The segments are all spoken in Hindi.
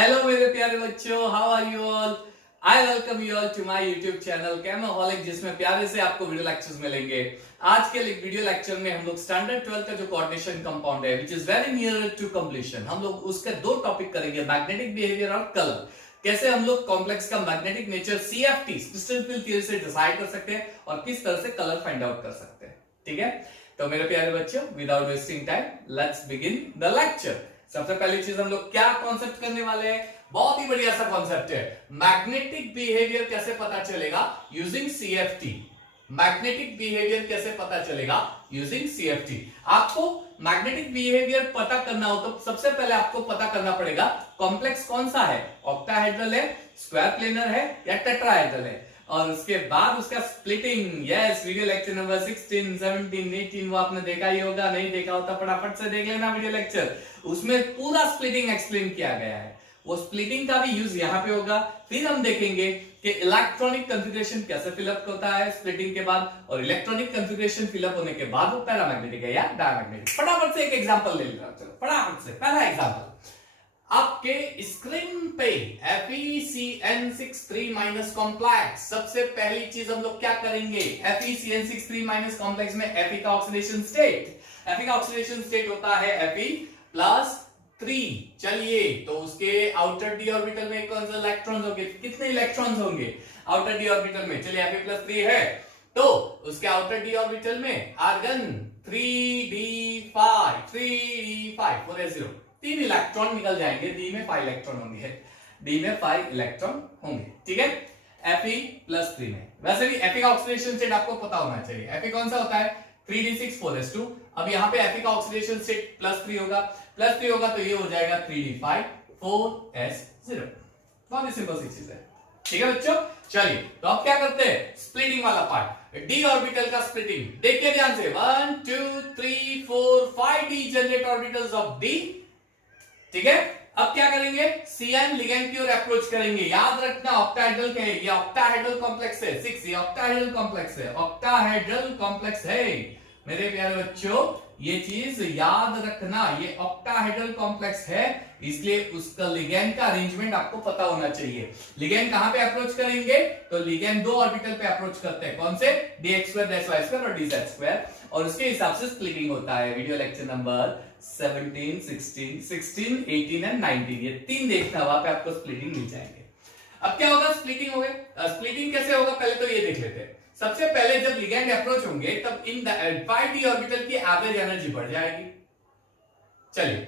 हेलो मेरे प्यारे बच्चों, how are you all. I welcome you all to my YouTube channel Chemoholic, जिसमें प्यारे से आपको वीडियो लेक्चर्स मिलेंगे। आज के वीडियो लेक्चर में हम लोग स्टैंडर्ड 12 का जो कोऑर्डिनेशन कंपाउंड है which is very near to completion, हम लोग उसके दो टॉपिक करेंगे, मैग्नेटिक बिहेवियर और कलर। कैसे हम लोग कॉम्प्लेक्स का magnetic nature CFT crystal field theory से डिसाइड कर सकते हैं और किस तरह से कलर फाइंड आउट कर सकते हैं। ठीक है, तो मेरे प्यारे बच्चों, without wasting time let's begin the lecture. सबसे पहली चीज हम लोग क्या कॉन्सेप्ट करने वाले हैं, बहुत ही बढ़िया सा कॉन्सेप्ट है, मैग्नेटिक बिहेवियर कैसे पता चलेगा यूजिंग सीएफटी। मैग्नेटिक बिहेवियर कैसे पता चलेगा यूजिंग सीएफटी। आपको मैग्नेटिक बिहेवियर पता करना हो तो सबसे पहले आपको पता करना पड़ेगा कॉम्प्लेक्स कौन सा है, ऑक्टाहेड्रल है, स्क्वायर प्लेनर है या टेट्राहेड्रल है, और उसके बाद उसका splitting. Yes, video lecture number 16, 17, 18 वो आपने देखा ही होगा, नहीं देखा होता फटाफट से देख लेना वीडियो लेक्चर, उसमें पूरा स्प्लिटिंग एक्सप्लेन किया गया है। वो स्प्लिटिंग का भी यूज यहाँ पे होगा। फिर हम देखेंगे कि इलेक्ट्रॉनिक कॉन्फ़िगरेशन कैसे फिलअप होता है स्प्लिटिंग के बाद, और इलेक्ट्रॉनिक कॉन्फ़िगरेशन फिलअप होने के बाद वो पैरामैग्नेटिक है या डायमैग्नेटिक। फटाफट से एक एग्जांपल ले लेना, चलो फटाफट से पहला एग्जांपल। आपके स्क्रीन पे FeCN63 माइनस कॉम्प्लेक्स। सबसे पहली चीज हम लोग क्या करेंगे, FeCN63 माइनस कॉम्प्लेक्स में Fe का ऑक्सीडेशन स्टेट, Fe का ऑक्सीडेशन स्टेट होता है Fe+3। चलिए, तो उसके आउटर डी ऑर्बिटल में कौन सा इलेक्ट्रॉन्स होंगे, कितने इलेक्ट्रॉन्स होंगे आउटर डी ऑर्बिटल में। चलिए, Fe+3 है तो उसके आउटर डी ऑर्बिटल में आर्गन 3d5 4s0, 3 इलेक्ट्रॉन निकल जाएंगे, डी में 5 इलेक्ट्रॉन होंगे, डी में 5 इलेक्ट्रॉन होंगे। ठीक है, Fe+3 में। वैसे भी Fe का ऑक्सीडेशन स्टेट आपको पता होना चाहिए। Fe कौन सा होता है 3d6 4s2। अब यहाँ पे Fe का ऑक्सीडेशन स्टेट +3 होगा, +3 होगा तो ये हो जाएगा 3d5 4s0। बहुत ही सिंपल सी चीज है। ठीक है बच्चों, चलिए तो अब क्या करते हैं, स्प्लिटिंग वाला पार्ट, डी ऑर्बिटल का स्प्लिटिंग। देखिए ध्यान से, 1 2 3 4 5 D generate orbitals of D. ठीक है, अब क्या करेंगे, Cn लिगेंड की ओर अप्रोच करेंगे। याद रखना ऑक्टाहेड्रल के, ये ऑक्टाहेड्रल कॉम्प्लेक्स है, 6 ये ऑक्टाहेड्रल कॉम्प्लेक्स है, ऑक्टाहेड्रल कॉम्प्लेक्स है मेरे प्यारे बच्चों, ये चीज याद रखना, ये ऑक्टाहेड्रल कॉम्प्लेक्स है, इसलिए उसका लिगेंड का अरेंजमेंट आपको पता होना चाहिए। लिगेंड कहां पे अप्रोच करेंगे, तो लिगेंड दो ऑर्बिटल पे अप्रोच करते हैं, कौन से, dx2 और dz2, और उसके हिसाब से स्प्लिटिंग होता है। वीडियो लेक्चर नंबर 17, 16, 18 एंड 19, ये 3 देखना, वहां पे आपको स्प्लिटिंग मिल जाएंगे। अब क्या होगा, स्प्लिटिंग हो गए। स्प्लिटिंग कैसे होगा पहले तो ये देख लेते हैं। सबसे पहले जब लिगेंड अप्रोच होंगे तब इन 5d ऑर्बिटल की एवरेज एनर्जी बढ़ जाएगी। चलिए,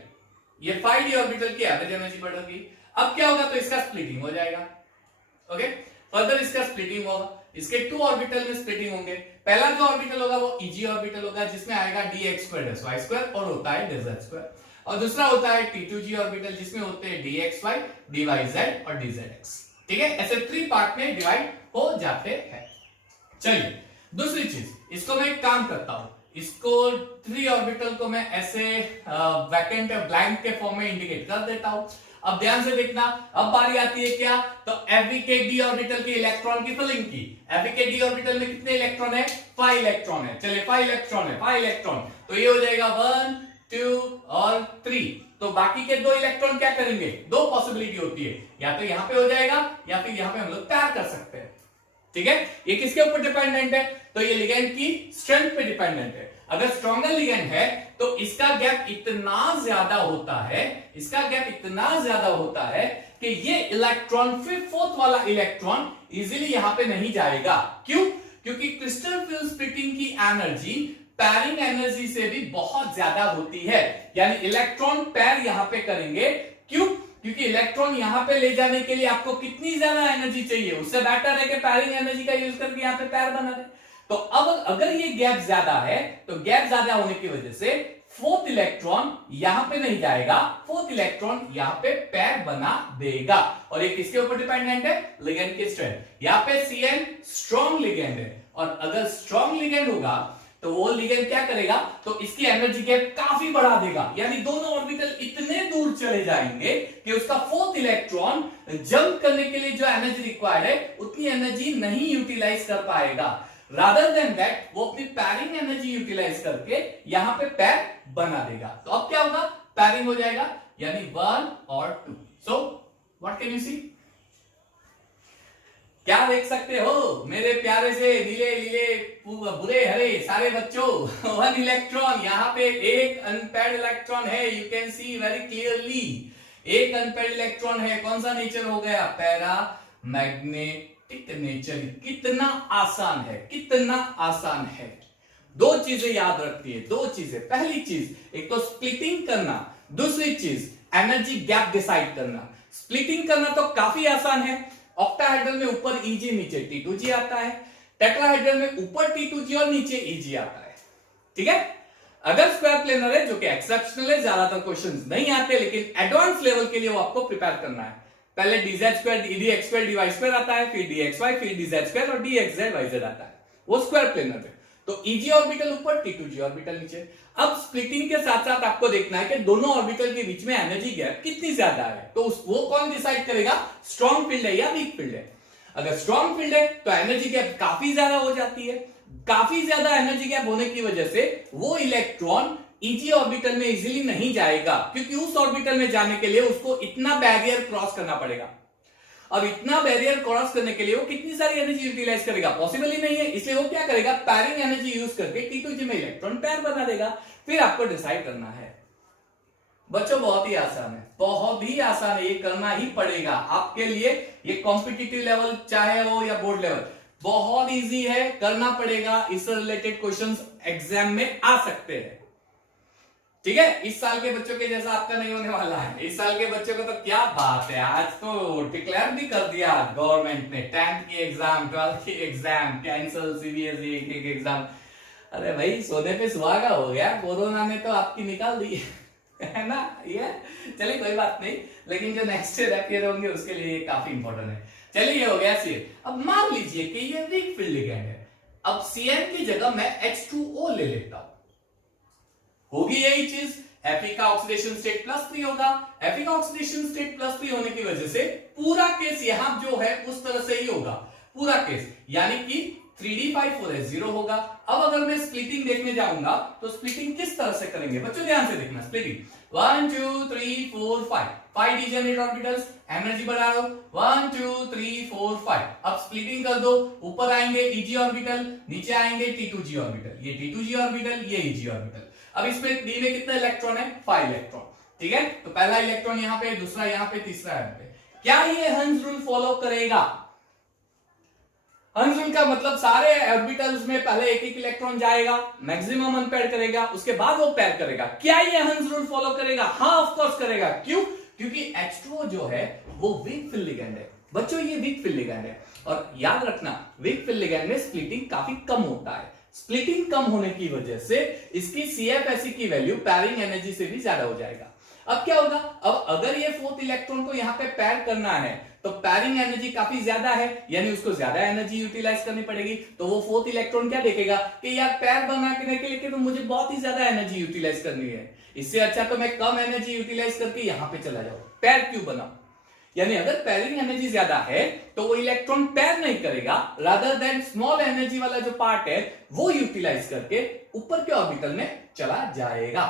ये 5d ऑर्बिटल की एवरेज एनर्जी बढ़ेगी। अब क्या होगा, तो इसका स्प्लिटिंग हो जाएगा। ओके, फर्दर इसका स्प्लिटिंग होगा, इसके 2 ऑर्बिटल में स्प्लिटिंग होंगे। पहला जो ऑर्बिटल होगा वो Eg ऑर्बिटल होगा, जिसमें आएगा dx2 और होता है dz2, और दूसरा होता है T2g ऑर्बिटल, जिसमें होते हैं dxy, dyz और dzx। ठीक है, ऐसे 3 पार्ट में डिवाइड हो जाते हैं। चलिए, दूसरी चीज, इसको मैं एक काम करता हूं, इसको 3 ऑर्बिटल को मैं ऐसे वैकेंट ब्लैंक के फॉर्म में इंडिकेट कर देता हूं। अब ध्यान से देखना, अब बारी आती है क्या, तो Fe ऑर्बिटल के इलेक्ट्रॉन की फिलिंग की। Fe ऑर्बिटल में कितने इलेक्ट्रॉन है, 5 इलेक्ट्रॉन है। चलिए, 5 इलेक्ट्रॉन है, 5 इलेक्ट्रॉन, तो ये हो जाएगा 1 2 और 3। तो बाकी के 2 इलेक्ट्रॉन क्या करेंगे, 2 पॉसिबिलिटी होती है, या तो यहां पे हो जाएगा या फिर यहां पे हम लोग तैयार कर सकते हैं। ठीक है, ये किसके ऊपर डिपेंडेंट है, तो ये लिगेंड की स्ट्रेंथ पे डिपेंडेंट है। अगर स्ट्रॉन्गर लिगेंड है तो इसका गैप इतना ज्यादा होता है, इसका गैप इतना ज्यादा होता है कि ये इलेक्ट्रॉन, फिर 4th वाला इलेक्ट्रॉन इजीली यहां पे नहीं जाएगा। क्यों, क्योंकि क्रिस्टल फील्ड स्प्लिटिंग की एनर्जी पैरिंग एनर्जी से भी बहुत ज्यादा होती है, यानी इलेक्ट्रॉन पैर यहां पे करेंगे। क्यों, क्योंकि इलेक्ट्रॉन यहां पे ले जाने के लिए आपको कितनी ज्यादा एनर्जी चाहिए, उससे बेटर है कि पैरिंग एनर्जी का यूज करके यहां पे पैर बना दे। तो अब अगर ये गैप ज्यादा है, तो गैप ज्यादा होने की वजह से 4th इलेक्ट्रॉन यहां पे नहीं जाएगा, 4th इलेक्ट्रॉन यहां पे पैर बना देगा। और ये किसके ऊपर डिपेंडेंट है, लिगेंड की स्ट्रेंथ। यहां पे Cn स्ट्रॉन्ग लिगेंड है, और अगर स्ट्रॉन्ग लिगेंड होगा तो वो लिगेंड क्या करेगा, तो इसकी एनर्जी गैप काफी बढ़ा देगा, यानी दोनों ऑर्बिटल इतने दूर चले जाएंगे कि उसका 4th इलेक्ट्रॉन जंप करने के लिए जो एनर्जी रिक्वायर्ड है उतनी एनर्जी नहीं यूटिलाइज कर पाएगा। रादर देन दैट वो अपनी पैरिंग एनर्जी यूटिलाइज करके यहां पे पैर बना देगा। तो अब क्या होगा, पैरिंग हो जाएगा, यानी 1 और 2। So what can you see? क्या देख सकते हो मेरे प्यारे से नीले नीले बुरे हरे सारे बच्चों? वन इलेक्ट्रॉन, यहाँ पे एक अनपेयर्ड इलेक्ट्रॉन है, you can see very clearly. एक अनपेयर्ड इलेक्ट्रॉन है, कौन सा नेचर हो गया? Para magnetic nature. कितना आसान है, कितना आसान है। दो चीजें याद रखती है, दो चीजें। पहली चीज एक तो स्प्लिटिंग करना, दूसरी चीज एनर्जी गैप डिसाइड करना। स्प्लिटिंग करना तो काफी आसान है। ऑक्टाहेड्रल में ऊपर Eg नीचे T2G आता है, टेट्राहेड्रल में ऊपर T2G और नीचे Eg आता है, ठीक है। अगर स्क्वायर प्लेनर है, जो कि एक्सेप्शनल है, ज्यादातर क्वेश्चंस नहीं आते, लेकिन एडवांस लेवल के लिए वो आपको प्रिपेयर करना है। पहले dz square dx square dy square आता है, फिर dxy, फिर dz स्क्वायर और dxz yz आता है, वो स्क्वायर प्लेनर है। तो Eg ऑर्बिटल ऊपर, T2G ऑर्बिटल नीचे। अब स्प्लिटिंग के साथ साथ आपको देखना है कि दोनों ऑर्बिटल के बीच में एनर्जी गैप कितनी ज्यादा है। तो वो कौन डिसाइड करेगा? स्ट्रॉन्ग फील्ड है या वीक फील्ड है। अगर स्ट्रॉन्ग फील्ड है तो एनर्जी गैप काफी ज्यादा हो जाती है। काफी ज्यादा एनर्जी गैप होने की वजह से वो इलेक्ट्रॉन Eg ऑर्बिटल में इजीली नहीं जाएगा, क्योंकि उस ऑर्बिटल में जाने के लिए उसको इतना बैरियर क्रॉस करना पड़ेगा। अब इतना बैरियर क्रॉस करने के लिए वो कितनी सारी एनर्जी यूटिलाइज करेगा? पॉसिबल ही नहीं है। इसलिए वो क्या करेगा? पैरिंग एनर्जी यूज करके T2G में इलेक्ट्रॉन पैर बना देगा। फिर आपको डिसाइड करना है। बच्चों बहुत ही आसान है, बहुत ही आसान है, ये करना ही पड़ेगा आपके लिए। ये कॉम्पिटिटिव लेवल चाहे हो या बोर्ड लेवल, बहुत इजी है, करना पड़ेगा। इससे रिलेटेड क्वेश्चंस एग्जाम में आ सकते हैं, ठीक है। इस साल के बच्चों के जैसा आपका नहीं होने वाला है। इस साल के बच्चों को तो क्या बात है, आज तो डिक्लेयर भी कर दिया गवर्नमेंट ने 10th की एग्जाम, 12th की एग्जाम कैंसल, CBSE एक एग्जाम। अरे भाई सोने पे सुहागा हो गया, कोरोना ने तो आपकी निकाल दी है ना। ये चलिए कोई बात नहीं, लेकिन जो नेक्स्ट ईयर होंगे उसके लिए काफी इंपॉर्टेंट है। चलिए ये हो गया सी। अब मान लीजिए कि ये वीक फील्ड लिगेंड है। अब Cn की जगह मैं H2O ले लेता हूं, होगी यही चीज। Fe का ऑक्सीडेशन स्टेट +3 होगा। Fe का ऑक्सीडेशन स्टेट +3 होने की वजह से पूरा केस यहां जो है उस तरह से ही होगा, पूरा केस, यानी कि 3d5 होगा। अब अगर मैं स्प्लिटिंग देखने जाऊंगा तो स्प्लिटिंग किस तरह से करेंगे बच्चों? ध्यान से देखना। स्प्लिटिंग 1 2 3 4 5 डिजेनरेट ऑर्बिटल्स, एनर्जी बढ़ा दो 1 2 3 4 5। अब स्प्लिटिंग कर दो, ऊपर आएंगे Eg ऑर्बिटल, नीचे आएंगे T2G ऑर्बिटल, ये T2G ऑर्बिटल, ये Eg ऑर्बिटल। अब इसमें डी में कितना इलेक्ट्रॉन है? 5 इलेक्ट्रॉन, ठीक है। तो पहला इलेक्ट्रॉन यहाँ पे, दूसरा यहाँ पे, तीसरा यहाँ पे। क्या ये हंस रूल फॉलो करेगा? हंस रूल का मतलब सारे ऑर्बिटल्स में पहले एक एक इलेक्ट्रॉन जाएगा, मैक्सिमम अनपेयर करेगा, उसके बाद वो पेयर करेगा। क्या ये हंस रूल फॉलो करेगा? हाँ ऑफ कोर्स करेगा। क्यों? क्योंकि H2O जो है वो वीक फील्ड लिगेंड है बच्चों, ये वीक फील्ड लिगेंड है। और याद रखना वीक फील्ड लिगेंड में स्प्लिटिंग काफी कम होता है। स्प्लिटिंग कम होने की वजह से इसकी CFSE की वैल्यू पैरिंग एनर्जी से भी ज्यादा हो जाएगा। अब क्या होगा? अब अगर ये 4th इलेक्ट्रॉन को यहां पे पैर करना है तो पैरिंग एनर्जी काफी ज्यादा है, यानी उसको ज्यादा एनर्जी यूटिलाइज करनी पड़ेगी। तो वो 4th इलेक्ट्रॉन क्या देखेगा कि यार पैर बनाने के लिए तो मुझे बहुत ही ज्यादा एनर्जी यूटिलाइज करनी है, इससे अच्छा तो मैं कम एनर्जी यूटिलाइज करके यहां पे चला जाऊं, पैर क्यों बनाऊं। यानी अगर पैरिंग एनर्जी ज्यादा है तो वो इलेक्ट्रॉन पैर नहीं करेगा, रादर देन स्मॉल एनर्जी वाला जो पार्ट है वो यूटिलाइज करके ऊपर के ऑर्बिटल में चला जाएगा,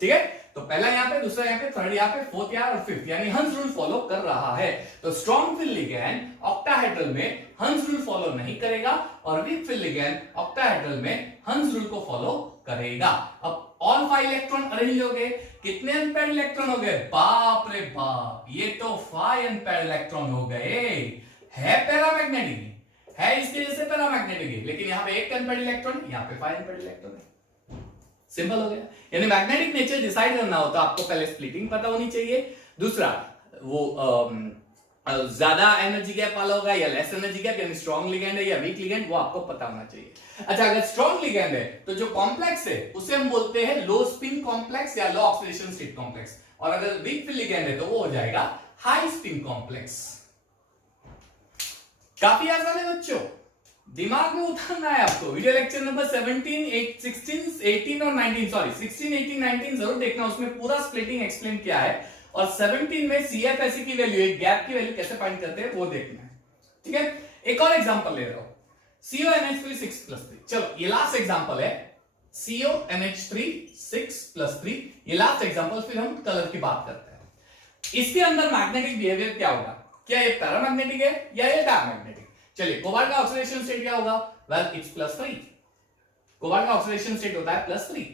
ठीक है। तो पहला यहां पे, दूसरा यहां पे, थर्ड यहां पे, फोर्थ यहां और फिफ्थ, यानी हंस रूल फॉलो कर रहा है। तो स्ट्रॉन्ग फील्ड लिगेंड ऑक्टाहेड्रल में हंस रूल फॉलो नहीं करेगा और वीक फील्ड लिगेंड ऑक्टाहेड्रल में हंस रूल को फॉलो करेगा। अब ऑल 5 इलेक्ट्रॉन अरेंज हो गए, कितने अनपेयर्ड इलेक्ट्रॉन हो गए? बाप रे बाप, ये तो 5 अनपेयर्ड इलेक्ट्रॉन हो गए। है पैरामैग्नेटिक, है इसके जैसे पैरामैग्नेटिक, लेकिन यहां पे एक अनपेयर्ड इलेक्ट्रॉन, यहां पे 5 अनपेयर्ड इलेक्ट्रॉन है। सिंपल हो गया। यानी मैग्नेटिक नेचर डिसाइड करना हो तो आपको पहले स्प्लिटिंग पता होनी चाहिए, दूसरा वो ज्यादा एनर्जी गैप वाला होगा या लेस एनर्जी गैप, यानी स्ट्रॉन्ग लिगेंड है या वीक लिगेंड, वो आपको पता होना चाहिए। अच्छा, अगर स्ट्रॉन्ग लिगेंड है तो जो कॉम्प्लेक्स है उसे हम बोलते हैं लो स्पिन कॉम्प्लेक्स या लो ऑक्सीडेशन स्टेट कॉम्प्लेक्स, और अगर वीक फील्ड लिगेंड है तो वो हो जाएगा हाई स्पिन कॉम्प्लेक्स। काफी आसान है बच्चों, दिमाग में उतारना है आपको। वीडियो लेक्चर नंबर 17, 16, 18 और 19, सॉरी 16, 18, 19 जरूर देखना, उसमें पूरा स्प्लिटिंग एक्सप्लेन किया है। और 17 में CFSE की वैल्यू, एक गैप की वैल्यू कैसे फाइंड करते हैं वो देखना है, ठीक है। एक और एग्जांपल ले रहा हूं, CONH3 6+3। चलो ये लास्ट एग्जांपल है, CONH3 6+3, ये लास्ट एग्जांपल, फिर हम कलर की बात करते हैं। इसके अंदर मैग्नेटिक बिहेवियर क्या होगा? क्या ये पैरामैग्नेटिक है या ये डायमैग्नेटिक? चलिए, कोबाल्ट का ऑक्सीडेशन स्टेट क्या होगा? Well, it's +3। कोबाल्ट का ऑक्सीडेशन स्टेट होता है +3।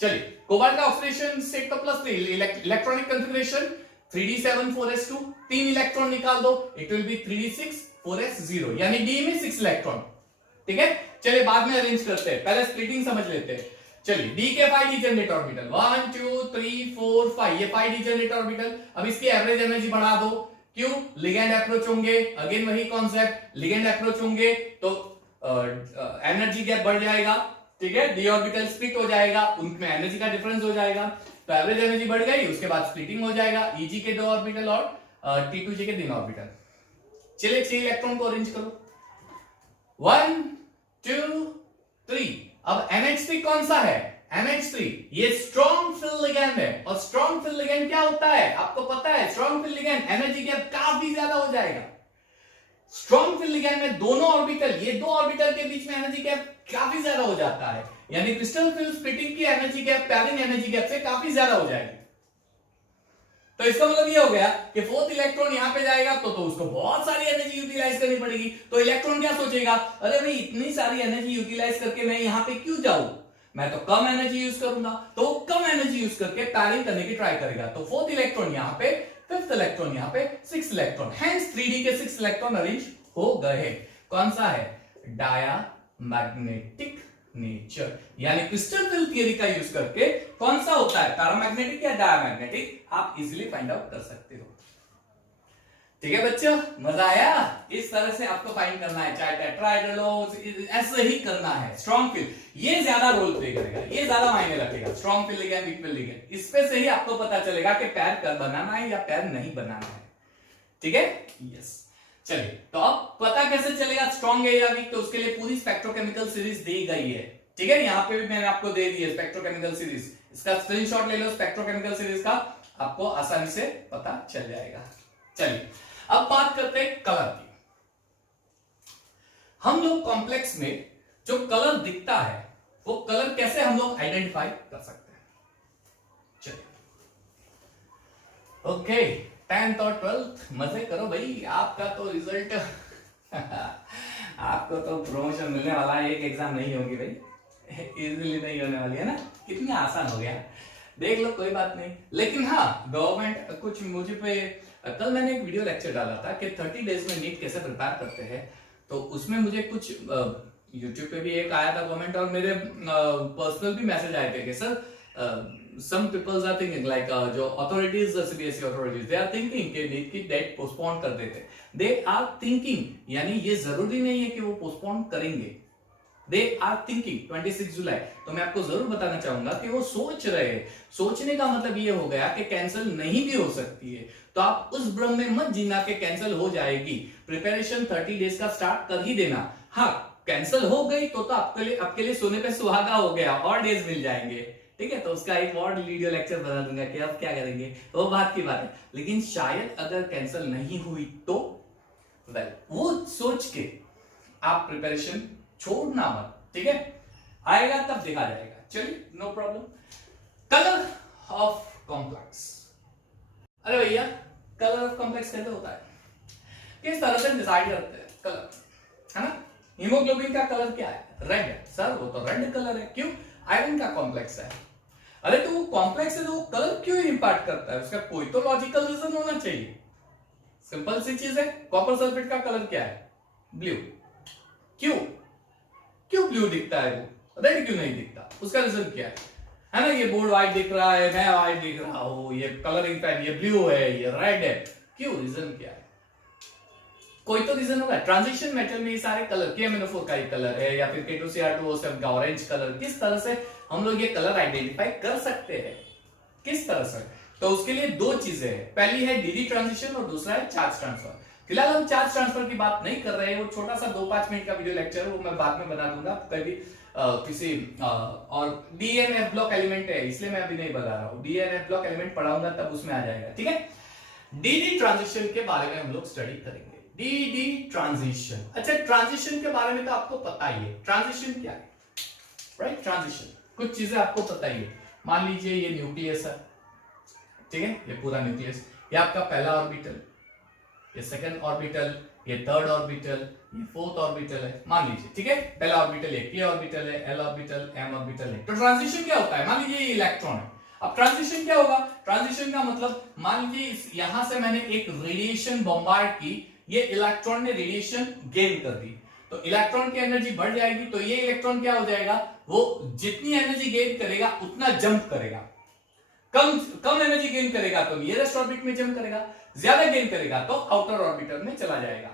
चलिए, कोबाल्ट का ऑक्सीडेशन स्टेट तो +3, electronic configuration 3d7 4s2, 3 electron निकाल दो, it will be 3d6 4s0, यानी डी में 6 इलेक्ट्रॉन। ठीक है, चलिए बाद में अरेंज करते हैं, पहले स्प्लिटिंग समझ लेते हैं। चलिए, डी के 5 डिजनरेट ऑर्बिटल 1 2 3 4 5, ये 5 डिजनरेट ऑर्बिटल। अब इसकी एवरेज एनर्जी बढ़ा दो, क्यों? लिगेंड अप्रोच होंगे, अगेन वही कॉन्सेप्ट, लिगेंड अप्रोच होंगे तो एनर्जी गैप बढ़ जाएगा। ठीक है, डी ऑर्बिटल स्प्लिट हो जाएगा, उनमें एनर्जी का डिफरेंस हो जाएगा, तो एवरेज एनर्जी बढ़ गई, उसके बाद स्प्लिटिंग हो जाएगा, ईजी के 2 ऑर्बिटल और T2G के 3 ऑर्बिटल। चलिए 6 इलेक्ट्रॉन को अरेंज करो, 1 2 3। अब NH3 कौन सा है? NH3 ये स्ट्रॉन्ग फिल लिगेंड है, और स्ट्रॉन्ग फिल लिगेंड क्या होता है आपको पता है? Strong field ligand energy gap काफी ज्यादा हो जाएगा। स्ट्रॉन्ग फिल लिगेंड में दोनों ऑर्बिटल, ये 2 ऑर्बिटल के बीच में एनर्जी गैप काफी ज्यादा हो जाता है, यानी क्रिस्टल फिल स्प्लिटिंग की energy gap pairing energy gap से काफी ज्यादा हो जाएगी। तो इसका मतलब ये हो गया कि 4th इलेक्ट्रॉन यहां पे जाएगा तो उसको बहुत सारी एनर्जी यूटिलाइज करनी पड़ेगी। तो इलेक्ट्रॉन क्या सोचेगा? अरे भाई, इतनी सारी एनर्जी यूटिलाइज करके मैं यहां पे क्यों जाऊं, मैं तो कम एनर्जी यूज करूंगा। तो कम एनर्जी यूज करके पैरिंग करने की ट्राई करेगा। तो 4th इलेक्ट्रॉन यहां पे, 5th इलेक्ट्रॉन यहां पे, 6th इलेक्ट्रॉन, हेंस 3d के 6 इलेक्ट्रॉन अरेंज हो गए। कौन सा है? डायामैग्नेटिक नेचर, यानी क्रिस्टल फिल थियरी का यूज करके कौन सा होता है, पैरामैग्नेटिक या डायमैग्नेटिक, आप इजीली फाइंड आउट कर सकते हो। ठीक है बच्चों, मजा आया? इस तरह से आपको फाइंड करना है, चाहे टेट्राहेड्रल हो, ऐसे ही करना है। स्ट्रॉन्ग फिल ये ज्यादा रोल प्ले करेगा, ये ज्यादा मायने रखेगा। Strong field ligand, weak field ligand, इस पे से ही आपको पता चलेगा कि पैर कर बनाना है या पैर नहीं बनाना है। ठीक है, यस। चलिए, तो अब पता कैसे चलेगा स्ट्रॉन्ग है या वीक? तो उसके लिए पूरी स्पेक्ट्रोकेमिकल सीरीज दी गई है। ठीक है, यहां पे भी मैंने आपको दे दी है स्पेक्ट्रोकेमिकल सीरीज, इसका स्क्रीनशॉट ले लो स्पेक्ट्रोकेमिकल सीरीज का, आपको आसानी से पता चल जाएगा। चलिए, अब बात करते हैं कलर की। हम लोग कॉम्प्लेक्स में जो कलर दिखता है, वो कलर कैसे हम लोग आइडेंटिफाई कर सकते हैं? चलिए, ओके, 10th और 12th मजे करो भाई, आपका तो रिजल्ट आपको तो प्रमोशन मिलने वाला है। एक एग्जाम नहीं होगी भाई, इजीली नहीं होने वाली है ना, कितनी आसान हो गया, देख लो, कोई बात नहीं। लेकिन हाँ, गवर्नमेंट कुछ मुझे पे, कल मैंने एक वीडियो लेक्चर डाला था कि 30 डेज में नीट कैसे प्रिपेयर करते हैं, तो उसमें मुझे कुछ यूट्यूब पे भी एक आया था कमेंट, और मेरे पर्सनल भी मैसेज आए थे कि sir some people are thinking like जो authorities, CBSE authorities, they are thinking कि नीट की डेट पोस्टपोन कर देते। they are thinking, यानी ये जरूरी नहीं है कि वो पोस्टपोन करेंगे, they are thinking 26 जुलाई। तो मैं आपको जरूर बताना चाहूंगा कि वो सोच रहे हैं। सोचने का मतलब ये हो गया कि कैंसिल नहीं भी हो सकती है, तो आप उस भ्रम में मत जीना कि कैंसिल हो जाएगी। प्रिपरेशन 30 डेज का स्टार्ट कर ही देना। हाँ, कैंसिल हो गई तो आपके लिए सोने पे सुहागा हो गया, और डेज मिल जाएंगे। ठीक है, तो उसका एक और वीडियो लेक्चर बना दूंगा कि अब क्या करेंगे, वो बात की बात है। लेकिन शायद अगर कैंसिल नहीं हुई तो वेल, वो सोच के आप प्रिपरेशन छोड़ना मत। ठीक है, आएगा तब देखा जाएगा। चलिए, no problem. Colour of complex, अरे भैया, कलर ऑफ कॉम्प्लेक्स कैसे होता है, किस तरह से डिसाइड करते हैं कलर, है ना? हीमोग्लोबिन का कलर क्या है? रेड है। सर वो तो रेड कलर है, क्यों? आयरन का कॉम्प्लेक्स है। अरे तो वो कॉम्प्लेक्स है तो वो कलर क्यों इंपैक्ट करता है? उसका कोई तो लॉजिकल रीजन होना चाहिए। सिंपल सी चीज है, कॉपर सल्फेट का कलर क्या है? ब्लू। क्यों क्यों ब्लू दिखता है, वो रेड क्यों नहीं दिखता? उसका रीजन क्या है ना? ये बोर्ड व्हाइट दिख रहा है, मैं व्हाइट दिख रहा हूं, ये कलरिंग पेन, ये ब्लू है, ये रेड है, क्यों? रीजन क्या है? कोई तो रीजन होगा। ट्रांजिशन मेटल में ये सारे कलर, KMnO4 का ही कलर है, या फिर K2Cr2O7 का ऑरेंज कलर, किस तरह से हम लोग ये कलर आइडेंटिफाई कर सकते हैं? किस तरह से? तो उसके लिए 2 चीजें हैं, पहली है डीडी ट्रांजिशन और दूसरा है चार्ज ट्रांसफर। फिलहाल हम चार्ज ट्रांसफर की बात नहीं कर रहे हैं, वो छोटा सा 2-5 मिनट का वीडियो लेक्चर है, वो मैं बाद में बना दूंगा कभी किसी और DNF ब्लॉक एलिमेंट है, इसलिए मैं अभी नहीं बता रहा हूं। DNF ब्लॉक एलिमेंट पढ़ाऊंगा तब उसमें आ जाएगा। ठीक है, डीडी ट्रांजिशन के बारे में हम लोग स्टडी करेंगे। डीडी ट्रांजिशन, अच्छा, ट्रांजिशन के बारे में तो आपको पता ही है, ट्रांजिशन क्या है, राइट? ट्रांजिशन कुछ चीजें आपको पता ही है। मान लीजिए ये न्यूक्लियस है, ठीक है, ये पूरा न्यूक्लियस, ये आपका पहला ऑर्बिटल, ये सेकंड ऑर्बिटल, ये थर्ड ऑर्बिटल, ये फोर्थ ऑर्बिटल है मान लीजिए, ठीक है। पहला ऑर्बिटल है, p ऑर्बिटल है, l ऑर्बिटल, m ऑर्बिटल है। तो ट्रांजिशन क्या होता है, मान लीजिए ये इलेक्ट्रॉन है। अब ट्रांजिशन क्या होगा, ट्रांजिशन का मतलब मान लीजिए यहां से मैंने एक रेडिएशन बॉम्बार्ड की, ये इलेक्ट्रॉन ने रेडिएशन गेन कर दी, तो इलेक्ट्रॉन की एनर्जी बढ़ जाएगी, तो ये इलेक्ट्रॉन क्या हो जाएगा, वो जितनी एनर्जी गेन करेगा उतना जंप करेगा। कम एनर्जी गेन करेगा तो नियरेस्ट ऑर्बिट में जंप करेगा, ज्यादा गेन करेगा तो आउटर ऑर्बिटर में चला जाएगा,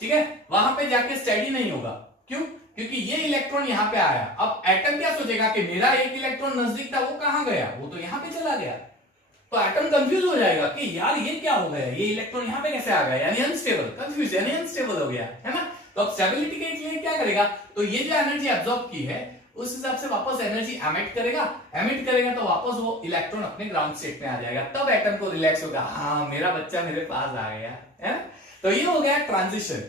ठीक है। वहां पे जाके स्टेडी नहीं होगा, क्यों, क्योंकि ये इलेक्ट्रॉन यहां पे आया। अब एटम क्या सोचेगा कि मेरा एक इलेक्ट्रॉन नजदीक था, वो कहां गया, वो तो यहां पे चला गया। तो एटम कंफ्यूज हो जाएगा कि यार ये क्या हो गया, ये इलेक्ट्रॉन यहां पे कैसे आ गया, यानी अनस्टेबल, कंफ्यूज यानी अनस्टेबल हो गया, है ना। तो अब स्टेबिलिटी के लिए क्या करेगा, तो ये जो एनर्जी एब्जॉर्ब की है उस हिसाब से वापस एनर्जी एमिट करेगा, तो वापस वो इलेक्ट्रॉन अपने ग्राउंड स्टेट में आ जाएगा, तब एटम को रिलैक्स होगा, हाँ मेरा बच्चा मेरे पास आ गया, है ना। तो ये हो गया transition,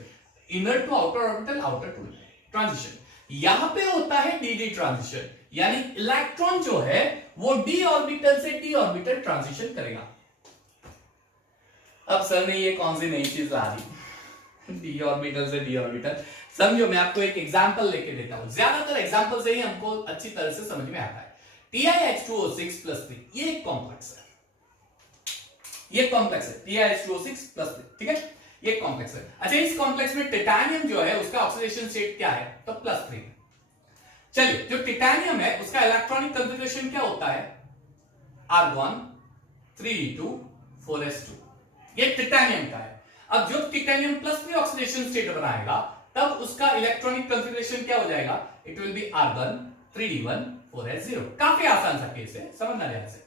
inner to outer orbital, outer to transition. यहां पे होता है डी ट्रांजिशन, यानी इलेक्ट्रॉन जो है वो डी ऑर्बिटल से टी ऑर्बिटल ट्रांजिशन करेगा। अब सर ने ये कौन सी नई चीज ला दी, डी ऑर्बिटल से डी ऑर्बिटल। समझो मैं आपको एक एग्जांपल लेके देता हूं, ज्यादातर एग्जांपल से ही हमको अच्छी तरह से समझ में आता है। TiH2O6+3 ये एक कॉम्प्लेक्स है, ये कॉम्प्लेक्स है TiH2O6+3, ठीक है, ये कॉम्प्लेक्स है। अच्छा, इस कॉम्प्लेक्स में टिटेनियम जो है उसका ऑक्सीडेशन स्टेट क्या है, तो +3। चलिए, जो टिटेनियम है उसका इलेक्ट्रॉनिक कॉन्फ़िगरेशन क्या होता है, आर्गॉन 3d2 4s2, ये टिटेनियम का है। अब जब टिटेनियम +3 ऑक्सीडेशन स्टेट बनाएगा तब उसका इलेक्ट्रॉनिक कॉन्फ़िगरेशन क्या हो जाएगा, it will be argon 3d1 4s0। काफी आसान सा केस है, समझना ध्यान से।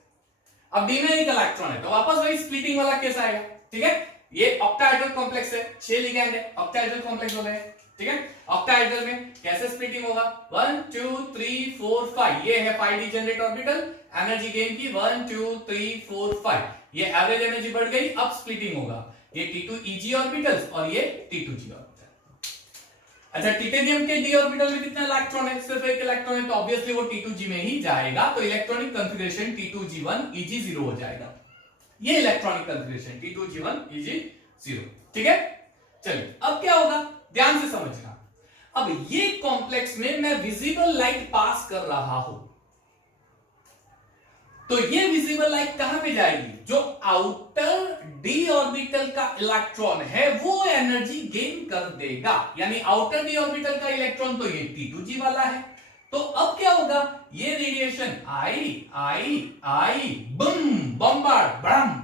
अब डी में एक इलेक्ट्रॉन है तो वापस वही स्प्लिटिंग वाला केस आएगा, ठीक है। ये ऑक्टाहेड्रल कॉम्प्लेक्स है, 6 लिगैंड है, ऑक्टाहेड्रल कॉम्प्लेक्स हो गए, ठीक है। ऑक्टाहेड्रल में कैसे स्प्लिटिंग होगा, 1 2 3 4 5, ये है 5d generate orbital, energy gain की 1 2 3 4 5, ये एवरेज एनर्जी बढ़ गई, अब स्प्लिटिंग होगा, ये T2Eg ऑर्बिटल्स और ये T2G ऑर्बिटल। अच्छा, टिटेनियम के डी ऑर्बिटल में कितना इलेक्ट्रॉन है, सिर्फ एक इलेक्ट्रॉन है, तो ऑब्वियसली वो T2G में ही जाएगा, तो इलेक्ट्रॉनिक कॉन्फ़िगरेशन T2G1 Eg0 हो जाएगा। ये इलेक्ट्रॉनिक कॉन्फ़िगरेशन T2G1 Eg0, ठीक है। चलिए, अब क्या होगा, ध्यान से समझना। अब ये कॉम्प्लेक्स में मैं विजिबल लाइट पास कर रहा हूं, तो ये विजिबल लाइट कहां पे जाएगी, जो आउटर डी ऑर्बिटल का इलेक्ट्रॉन है वो एनर्जी गेन कर देगा, यानी आउटर डी ऑर्बिटल का इलेक्ट्रॉन तो ये T2G वाला है। तो अब क्या होगा, ये रेडिएशन आई आई आई बम, बॉम्बार्ड बम,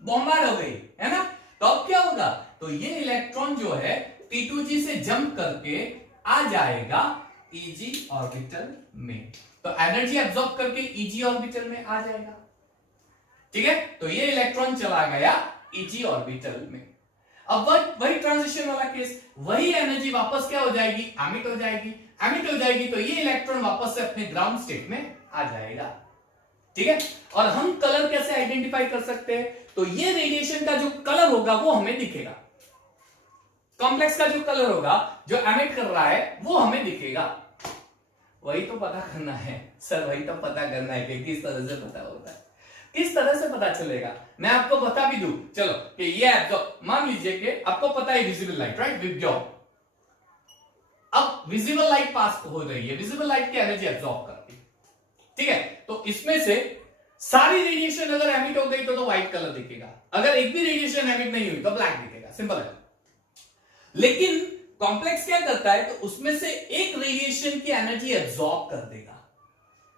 बॉम्बार्ड हो गई, है ना। तो अब क्या होगा, तो ये इलेक्ट्रॉन जो है T2G से जंप करके आ जाएगा Eg ऑर्बिटल में, तो एनर्जी एब्जॉर्ब करके Eg ऑर्बिटल में आ जाएगा, ठीक है। तो ये इलेक्ट्रॉन चला गया Eg ऑर्बिटल में। अब वही ट्रांजिशन वाला केस, वही एनर्जी वापस क्या हो जाएगी, एमिट हो जाएगी, एमिट हो जाएगी, तो ये इलेक्ट्रॉन वापस से अपने ग्राउंड स्टेट में आ जाएगा, ठीक है। और हम कलर कैसे आइडेंटिफाई कर सकते हैं, तो ये रेडिएशन का जो कलर होगा वो हमें दिखेगा, कॉम्प्लेक्स का जो कलर होगा जो एमिट कर रहा है वो हमें दिखेगा। वही तो पता करना है सर, वही तो पता करना है कि किस तरह से पता होता है, किस तरह से पता चलेगा। मैं आपको बता भी दूं, चलो कि ये मान लीजिए कि आपको पता है विजिबल लाइट, राइट, विबग्योर। अब विजिबल लाइट पास हो रही है, विजिबल लाइट की एनर्जी एब्जॉर्ब करती है, ठीक है। तो इसमें से सारी रेडिएशन अगर एमिट हो गई तो व्हाइट कलर दिखेगा, अगर एक भी रेडिएशन एमिट नहीं हुई तो ब्लैक दिखेगा, सिंपल है। लेकिन कॉम्प्लेक्स क्या करता है, तो उसमें से एक रेडिएशन की एनर्जी एब्जॉर्ब कर देगा,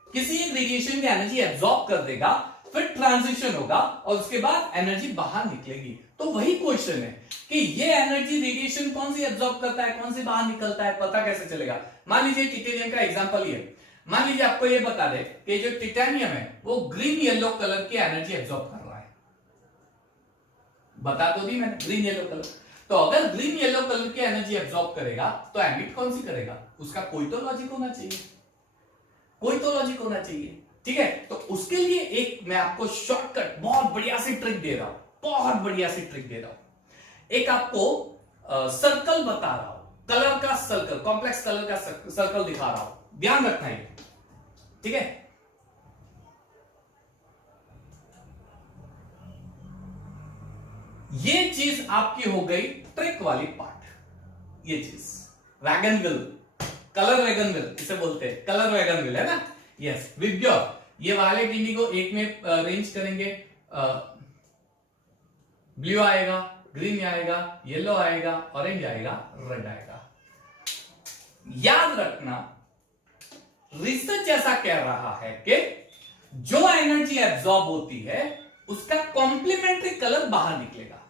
किसी एक रेडिएशन की एनर्जी एब्जॉर्ब कर देगा, फिर ट्रांजिशन होगा और उसके बाद एनर्जी बाहर निकलेगी। तो वही क्वेश्चन है कि ये एनर्जी रेडिएशन कौन सी एब्जॉर्ब करता है, कौन सी बाहर निकलता है, पता कैसे चलेगा। मान लीजिए टिटेनियम का एग्जांपल ये, मान लीजिए आपको ये बता दे कि जो टिटेनियम है वो ग्रीन येलो कलर की एनर्जी एब्जॉर्ब कर रहा है, बता तो दी मैंने, ग्रीन येलो कलर। तो अगर ग्रीन येलो कलर की एनर्जी एब्जॉर्ब करेगा तो एमिट कौन सी करेगा, उसका कोई तो लॉजिक होना चाहिए, कोई तो लॉजिक होना चाहिए, ठीक है। तो उसके लिए एक मैं आपको शॉर्टकट बहुत बढ़िया सी ट्रिक दे रहा हूं, बहुत बढ़िया सी ट्रिक दे रहा हूं। एक आपको सर्कल बता रहा हूं, कलर का सर्कल, कॉम्प्लेक्स कलर का सर्कल दिखा रहा हूं, ध्यान रखना है, ठीक है। ये चीज आपकी हो गई ट्रिक वाली पार्ट, ये चीज wagon wheel, colour wagon wheel इसे बोलते हैं, कलर वैगन व्हील है ना। यस विद्योत, ये वायलेट इंडिगो एक में रेंज करेंगे, ब्लू आएगा, ग्रीन आएगा, येलो आएगा, ऑरेंज आएगा, रेड आएगा। याद रखना रिसर्च ऐसा कह रहा है कि जो एनर्जी एब्जॉर्ब होती है उसका कॉम्प्लीमेंट्री कलर बाहर निकलेगा।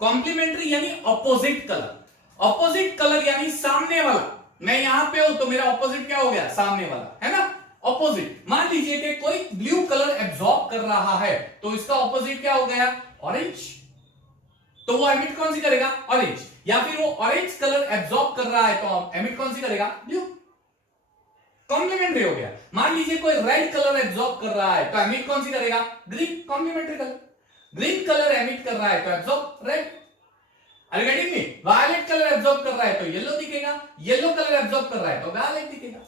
कॉम्प्लीमेंट्री यानी ऑपोजिट कलर, ऑपोजिट कलर यानी सामने वाला। मैं यहां पे हूं तो मेरा ऑपोजिट क्या हो गया, सामने वाला, है ना, ऑपोजिट। मान लीजिए कि कोई ब्लू कलर एब्जॉर्ब कर रहा है तो इसका ऑपोजिट क्या हो गया, ऑरेंज, तो वो एमिट कौन सी करेगा, ऑरेंज। या फिर वो ऑरेंज कलर एब्जॉर्ब कर रहा है तो एमिट कौन सी करेगा, ब्लू। कॉम्प्लीमेंट्री हो गया। मान लीजिए कोई रेड कलर एब्जॉर्ब कर रहा है तो एमिट कौन सी करेगा, green, complementary colour. Green colour emit कर रहा है तो absorb red. Getting me? Violet colour absorb कर रहा है तो येलो दिखेगा, येलो कलर एब्जॉर्ब कर रहा है तो वायलेट दिखेगा,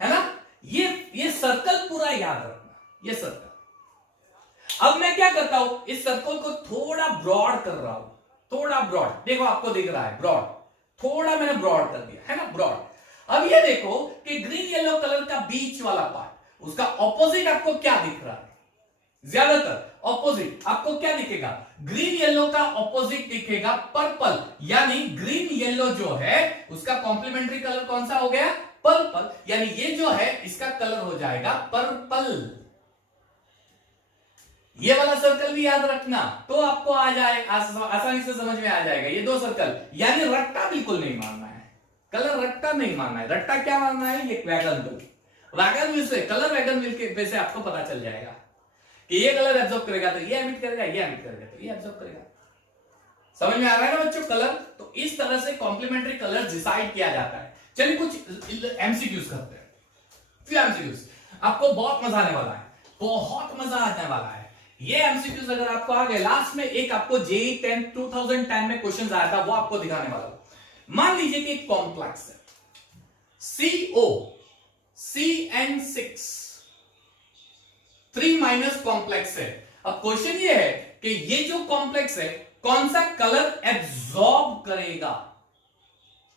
है ना। ये सर्कल पूरा याद रखना, ये सर्कल। अब मैं क्या करता हूं, इस सर्कल को थोड़ा ब्रॉड कर रहा हूं, थोड़ा ब्रॉड। देखो आपको दिख रहा है ब्रॉड, थोड़ा मैंने ब्रॉड कर दिया, है ना, ब्रॉड। अब ये देखो कि ग्रीन येलो कलर का बीच वाला पार्ट, उसका ऑपोजिट आपको क्या दिख रहा है, ज्यादातर ऑपोजिट आपको क्या दिखेगा, ग्रीन येलो का ऑपोजिट दिखेगा पर्पल। यानी ग्रीन येलो जो है उसका कॉम्प्लीमेंट्री कलर कौन सा हो गया, पर्पल। यानी ये जो है इसका कलर हो जाएगा पर्पल। ये वाला सर्कल भी याद रखना तो आपको आ जाए, आसानी से समझ में आ जाएगा। ये दो सर्कल, यानी रट्टा बिल्कुल नहीं मानना है, कलर रट्टा नहीं मानना है। रट्टा क्या मानना है, ये वैगन व्हील, वैगन व्हील से, कलर वैगन व्हील के पे से आपको पता चल जाएगा कि ये कलर एब्जॉर्ब करेगा तो ये एमिट करेगा, ये एमिट करेगा तो ये एब्जॉर्ब करेगा। समझ में आ रहा है ना बच्चों, कलर। तो इस तरह से कॉम्प्लीमेंट्री कलर डिसाइड किया जाता है। चलिए कुछ एमसीक्यूज करते हैं, फिर एमसीक्यूज आपको बहुत मजा आने वाला है, बहुत मजा आने वाला है। ये एमसीक्यूज अगर आपको आ गए, लास्ट में एक आपको जेईई 2010 में क्वेश्चन आया था, वो आपको दिखाने वाला हूं। मान लीजिए कि एक कॉम्प्लेक्स है CO CN6 3- कॉम्प्लेक्स है। अब क्वेश्चन ये है कि ये जो कॉम्प्लेक्स है कौन सा कलर एब्जॉर्ब करेगा,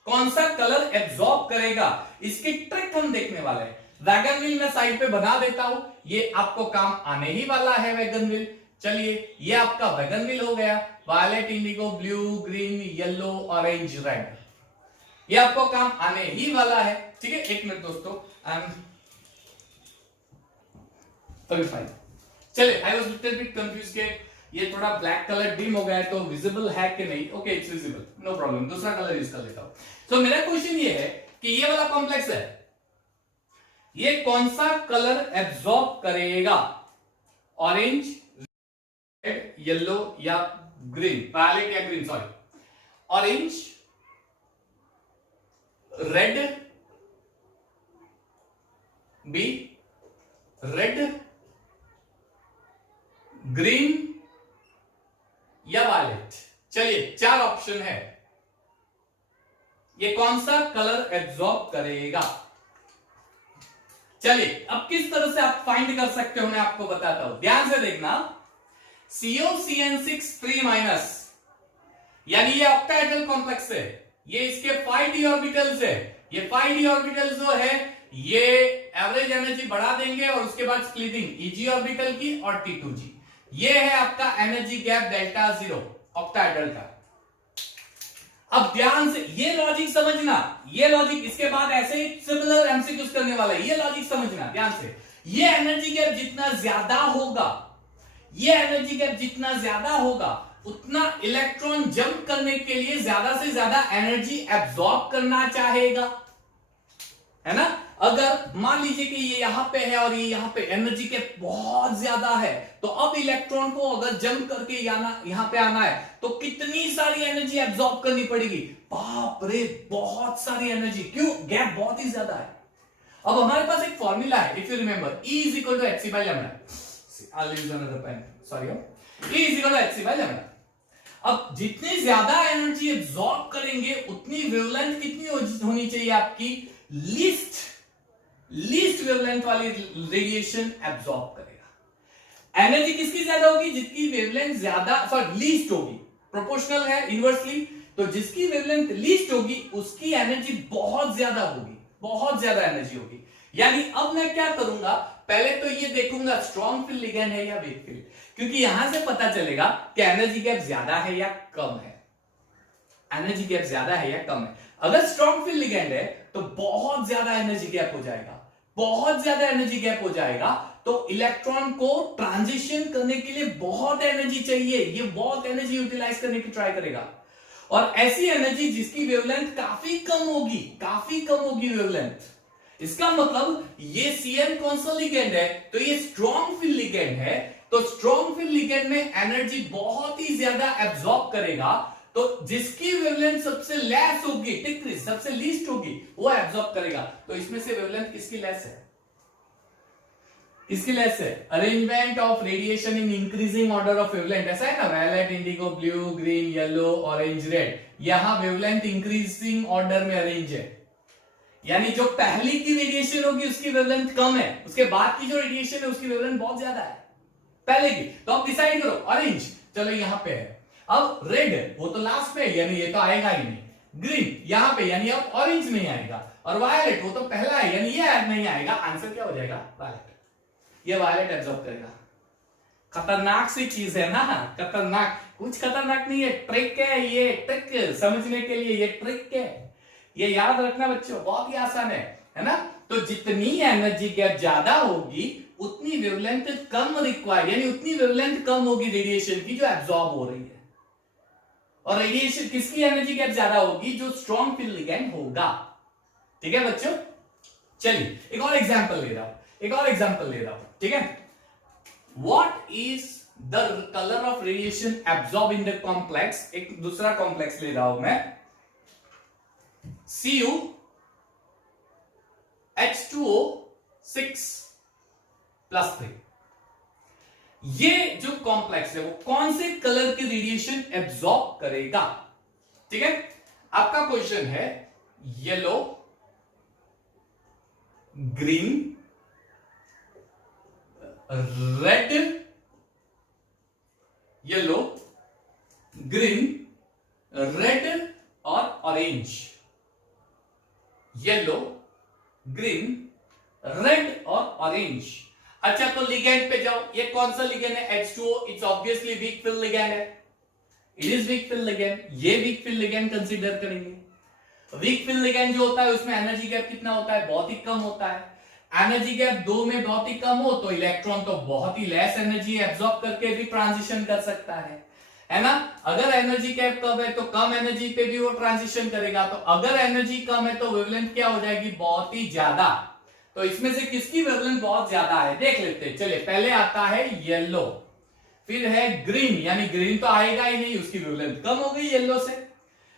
कौन सा कलर एब्जॉर्ब करेगा, इसकी ट्रिक हम देखने वाले हैं। वैगन व्हील मैं साइड पे बना देता हूं, ये आपको काम आने ही वाला है वैगन व्हील। चलिए ये आपका वैगन व्हील हो गया, violet indigo blue green yellow orange red, ये आपको काम आने ही वाला है। ठीक है, एक मिनट दोस्तों, चलिए I was little bit confuse के ये थोड़ा ब्लैक कलर डिम हो गया है तो विजिबल है कि नहीं। Okay it's visible, no problem, दूसरा कलर यूज कर लेता हूं। तो मेरा क्वेश्चन ये है कि ये वाला कॉम्प्लेक्स है, ये कौन सा कलर एब्जॉर्ब करेगा, ऑरेंज रेड येलो या ग्रीन, वायलेट या green, sorry orange red B red green या वायलेट। चलिए 4 ऑप्शन है, ये कौन सा कलर एब्जॉर्ब करेगा। चलिए अब किस तरह से आप फाइंड कर सकते हो मैं आपको बताता हूं, ध्यान से देखना। COCN6 3- यानी ये ऑक्टाहेड्रल कॉम्प्लेक्स है, ये इसके 5d ऑर्बिटल्स है। ये 5d ऑर्बिटल्स जो है ये एवरेज एनर्जी बढ़ा देंगे और उसके बाद स्प्लिटिंग Eg ऑर्बिटल की और T2g। ये है आपका एनर्जी गैप डेल्टा 0 ऑक्टाहेड्रल का। अब ध्यान से ये लॉजिक समझना, ये लॉजिक, इसके बाद ऐसे ही सिमिलर एमसीक्यूज करने वाला है, ये लॉजिक समझना ध्यान से। ये एनर्जी गैप जितना ज्यादा होगा, ये एनर्जी गैप जितना ज्यादा होगा उतना इलेक्ट्रॉन जंप करने के लिए ज्यादा से ज्यादा एनर्जी एब्जॉर्ब करना चाहेगा, है ना। अगर मान लीजिए कि ये यहां पे है और ये यहां पे एनर्जी के बहुत ज्यादा है, तो अब इलेक्ट्रॉन को अगर जंप करके यहां पे आना है तो कितनी सारी एनर्जी एब्जॉर्ब करनी पड़ेगी, बाप रे बहुत सारी एनर्जी। क्यों, गैप बहुत ही ज्यादा है। अब हमारे पास एक फॉर्मूला है, if you remember, E is equal to hc by lambda. I'll use another pen. Sorry. E is equal to hc by lambda. अब जितनी ज्यादा एनर्जी एब्जॉर्ब करेंगे उतनी वेवलेंथ कितनी होनी चाहिए आपकी, लीस्ट वेवलेंथ वाली रेडिएशन एब्जॉर्ब करेगा। एनर्जी किसकी ज्यादा होगी? जिसकी वेवलेंथ ज्यादा, सॉरी लीस्ट होगी, प्रोपोर्शनल है इनवर्सली, तो जिसकी वेवलेंथ लीस्ट होगी उसकी एनर्जी बहुत ज्यादा होगी, बहुत ज्यादा एनर्जी होगी। यानी अब मैं क्या करूंगा, पहले तो ये देखूंगा स्ट्रॉन्ग फील्ड लिगैंड है या वीक फील्ड, क्योंकि यहां से पता चलेगा कि एनर्जी गैप ज्यादा है या कम है, एनर्जी गैप ज्यादा है या कम है। अगर स्ट्रॉन्ग फील्ड लिगैंड है तो बहुत ज्यादा एनर्जी गैप हो जाएगा, बहुत ज्यादा एनर्जी गैप हो जाएगा, तो इलेक्ट्रॉन को ट्रांजिशन करने के लिए बहुत एनर्जी चाहिए, ये बहुत एनर्जी यूटिलाइज करने की ट्राई करेगा, और ऐसी एनर्जी जिसकी वेवलेंथ काफी कम होगी वेवलेंथ। इसका मतलब ये Cn कौन सा लिगेंड है, तो ये स्ट्रॉन्ग फील्ड लिगेंड है, तो स्ट्रॉन्ग फील्ड लिगेंड में एनर्जी बहुत ही ज्यादा एब्सॉर्ब करेगा, तो जिसकी वेवलेंथ सबसे लेस होगी, डिक्रीज सबसे लीस्ट होगी, वो एब्सॉर्ब करेगा। तो इसमें से वेवलेंथ किसकी लेस है, किसकी लेस है? Arrangement of radiation in increasing order of wavelength, ऐसा है ना, violet, indigo, blue, green, yellow, orange, red, यहां वेवलेंथ इंक्रीजिंग ऑर्डर में अरेंज है, यानी जो पहली की रेडिएशन होगी उसकी वेवलेंथ कम है, उसके बाद की जो रेडिएशन है उसकी वेवलेंथ बहुत ज्यादा है पहले की। तो अब डिसाइड करो, ऑरेंज चलो यहां पे है, अब रेड वो तो लास्ट पे है, यानी ये तो आएगा ही नहीं, ग्रीन यहां पे यानी अब ऑरेंज नहीं आएगा, और वायलेट वो तो पहला है यानी ये नहीं आएगा, आंसर क्या हो जाएगा? वायलेट। ये वायलेट एब्सॉर्ब करेगा। खतरनाक सी चीज है ना, खतरनाक, कुछ खतरनाक नहीं है, ट्रिक है, ये ट्रिक समझने के लिए, ये ट्रिक है, ये याद रखना बच्चों, बहुत ही आसान है ना। तो जितनी एनर्जी गैप ज्यादा होगी उतनी वेवलेंथ कम रिक्वायर्ड, यानी उतनी वेवलेंथ कम होगी रेडिएशन की जो एब्सॉर्ब हो रही है, और रेडिएशन किसकी एनर्जी गैप ज्यादा होगी? जो स्ट्रॉन्ग फील्ड लिगैंड होगा। ठीक है बच्चों, चलिए एक और एग्जांपल ले रहा हूं, ठीक है। What is the colour of radiation absorb in the complex, एक दूसरा कॉम्प्लेक्स ले रहा हूं मैं, Cu H2O 6 + 3, ये जो कॉम्प्लेक्स है वो कौन से कलर की रेडिएशन एब्सॉर्ब करेगा? ठीक है, आपका क्वेश्चन है yellow, green, red, yellow, green, red और ऑरेंज, येलो, ग्रीन, रेड और ऑरेंज। अच्छा तो लिगेंड पे जाओ, ये कौन सा लिगेंड है? H2O, it's obviously weak field ligand है, it is weak field ligand, ये वीक फील्ड लिगेंड कंसीडर करेंगे। वीक फील्ड लिगेंड जो होता है उसमें एनर्जी गैप कितना होता है? बहुत ही कम होता है। एनर्जी गैप 2 में बहुत ही कम हो तो इलेक्ट्रॉन तो बहुत ही लेस एनर्जी एब्सॉर्ब करके भी ट्रांजिशन कर सकता है ना। अगर एनर्जी गैप कम है तो कम एनर्जी पे भी वो ट्रांजिशन करेगा, तो अगर एनर्जी कम है तो वेवलेंथ क्या हो जाएगी? बहुत ही ज्यादा। तो इसमें से किसकी वेवलेंथ बहुत ज्यादा है देख लेते हैं। चलिए पहले आता है येलो, फिर है ग्रीन, यानी ग्रीन तो आएगा ही नहीं, उसकी वेवलेंथ कम हो गई येलो से।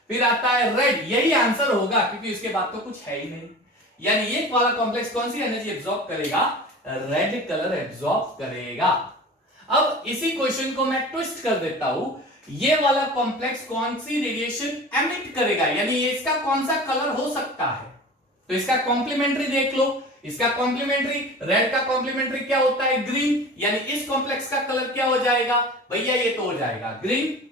फिर आता है रेड, यही आंसर होगा क्योंकि इसके बाद तो कुछ है ही नहीं, यानी ये वाला कॉम्प्लेक्स कौन सी एनर्जी एब्सॉर्ब करेगा? रेड कलर एब्सॉर्ब करेगा। अब इसी क्वेश्चन को मैं ट्विस्ट कर देता हूं, ये वाला कॉम्प्लेक्स कौन सी रेडिएशन एमिट करेगा, यानी ये इसका कौन सा कलर हो सकता है? तो इसका कॉम्प्लीमेंट्री देख लो, इसका कॉम्प्लीमेंट्री, रेड का कॉम्प्लीमेंट्री क्या होता है? ग्रीन, यानी इस कॉम्प्लेक्स का कलर क्या हो जाएगा भैया? ये तो हो जाएगा ग्रीन।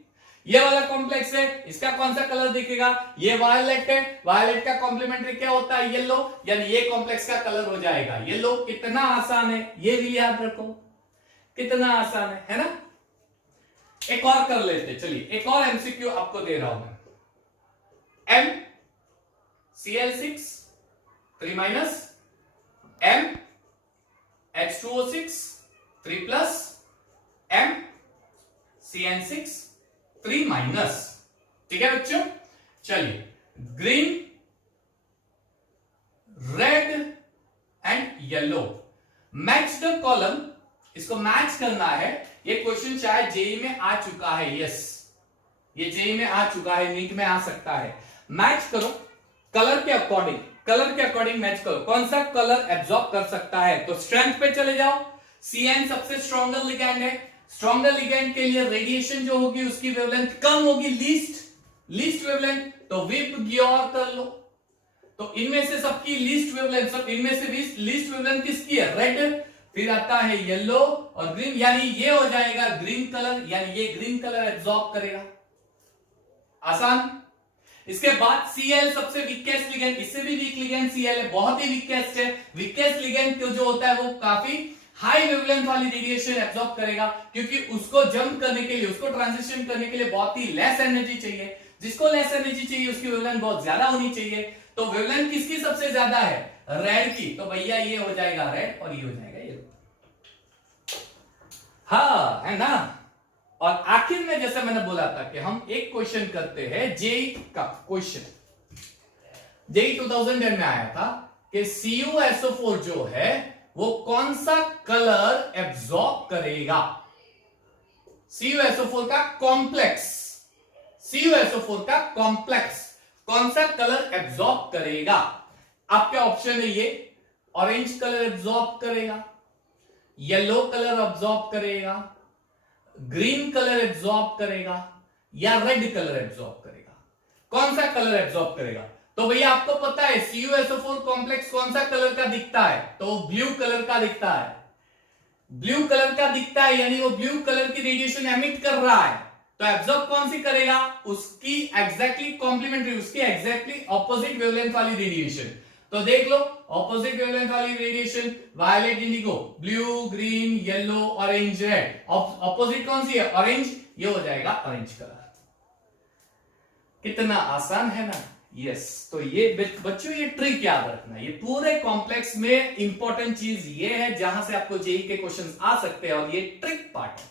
ये वाला कॉम्प्लेक्स है, इसका कौन सा कलर दिखेगा? ये वायलेट है, वायलेट का कॉम्प्लीमेंट्री क्या होता है? येलो, यानी ये कॉम्प्लेक्स का कलर हो जाएगा येलो। कितना आसान है, ये भी याद रखो, कितना आसान है ना। एक और कर लेते, चलिए एक और एमसीक्यू आपको दे रहा हूं मैं। MCl6 3- M H2O6 3+, M CN6 3-। ठीक है बच्चों, चलिए green, red and yellow, match the column, इसको मैच करना है। ये क्वेश्चन शायद जेई में आ चुका है, यस ये जेई में आ चुका है, नीट में आ सकता है। मैच करो कलर के अकॉर्डिंग, कलर के अकॉर्डिंग मैच करो, कौन सा कलर एब्सॉर्ब कर सकता है। तो स्ट्रेंथ पे चले जाओ, Cn सबसे स्ट्रॉन्गर लिगैंड है, स्ट्रॉन्गर लिगैंड के लिए रेडिएशन जो होगी उसकी वेवलेंथ कम होगी, लीस्ट वेवलेंथ, तो विप ग्योर कर लो। तो इनमें से सबकी लीस्ट वेवलेंथ, सब इनमें से लीस्ट वेवलेंथ किसकी है? रेड, फिर आता है येलो और ग्रीन, यानी ये हो जाएगा ग्रीन कलर, यानी ये ग्रीन कलर एब्जॉर्ब करेगा। आसान। इसके बाद Cl सबसे वीकेस्ट लिगेंड, इससे भी वीक लिगेंड Cl है, बहुत ही वीकेस्ट है। वीकेस्ट लिगेंड जो होता है वो काफी हाई वेवलेंथ वाली रेडिएशन एब्जॉर्ब करेगा, क्योंकि उसको जंप करने के लिए, उसको ट्रांजिशन करने के लिए बहुत ही लेस एनर्जी चाहिए। जिसको लेस एनर्जी चाहिए उसकी वेवलेंथ बहुत ज्यादा होनी चाहिए। तो वेवलेंथ किसकी सबसे ज्यादा है? रेड की। तो भैया ये हो जाएगा रेड और ये हो जाएगा येलो। हाँ, है ना। और आखिर में जैसे मैंने बोला था कि हम एक क्वेश्चन करते हैं, जेई का क्वेश्चन। जेई 2010 में आया था कि CuSO4 जो है वो कौन सा कलर एब्जॉर्ब करेगा। CuSO4 का कॉम्प्लेक्स, CuSO4 का कॉम्प्लेक्स कौन सा कलर एब्जॉर्ब करेगा? आपके ऑप्शन है ये, ऑरेंज कलर एब्जॉर्ब करेगा, येलो कलर एब्जॉर्ब करेगा, ग्रीन कलर एब्जॉर्ब करेगा, या रेड कलर एब्जॉर्ब करेगा। कौन सा कलर एब्जॉर्ब करेगा? तो भैया आपको पता है CuSO4 कॉम्प्लेक्स कौन सा कलर का दिखता है? तो ब्लू कलर का दिखता है। ब्लू कलर का दिखता है यानी वो ब्लू कलर की रेडिएशन एमिट कर रहा है। तो एब्जॉर्ब कौन सी करेगा? उसकी एग्जैक्टली कॉम्प्लीमेंट्री, उसकी एग्जैक्टली ऑपोजिट वेवलेंथ वाली रेडिएशन। तो देख लो, ऑपोजिट वेवलेंथ वाली radiation violet, indigo, blue, green, yellow, orange, red. Opposite कौन सी है? ऑरेंज। ये हो जाएगा ऑरेंज कलर। कितना आसान है ना। यस। तो ये बच्चों ये ट्रिक याद रखना, ये पूरे कॉम्प्लेक्स में इंपॉर्टेंट चीज ये है जहां से आपको जेई के क्वेश्चंस आ सकते हैं, और ये ट्रिक पार्ट है।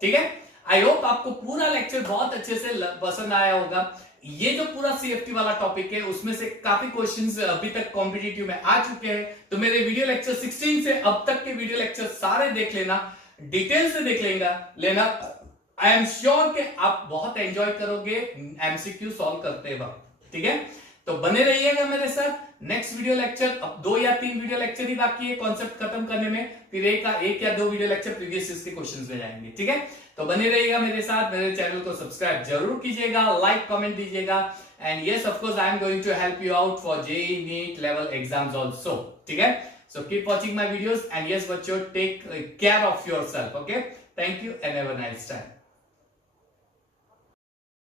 ठीक है। आई होप आपको पूरा लेक्चर बहुत अच्छे से पसंद आया होगा। ये जो पूरा CFT वाला टॉपिक है उसमें से काफी क्वेश्चंस अभी तक कॉम्पिटिटिव में आ चुके हैं। तो मेरे वीडियो लेक्चर 16 से अब तक के वीडियो लेक्चर सारे देख लेना, डिटेल से देख लेना। आई एम श्योर कि आप बहुत एंजॉय करोगे MCQ सॉल्व करते वक्त। ठीक है। तो बने रहिएगा मेरे साथ। नेक्स्ट वीडियो लेक्चर, अब 2 या 3 वीडियो लेक्चर ही बाकी है कॉन्सेप्ट खत्म करने में, फिर एक या 2 वीडियो लेक्चर प्रीवियस ईयर के क्वेश्चंस में जाएंगे। ठीक है। तो बने रहिएगा मेरे साथ, मेरे चैनल को सब्सक्राइब जरूर कीजिएगा, लाइक कमेंट दीजिएगा, and yes of course I am going to help you out for JEE NEET level exams also. ठीक है। So keep watching my videos, and yes बच्चों, take care of yourself. Okay, thank you and have a nice time.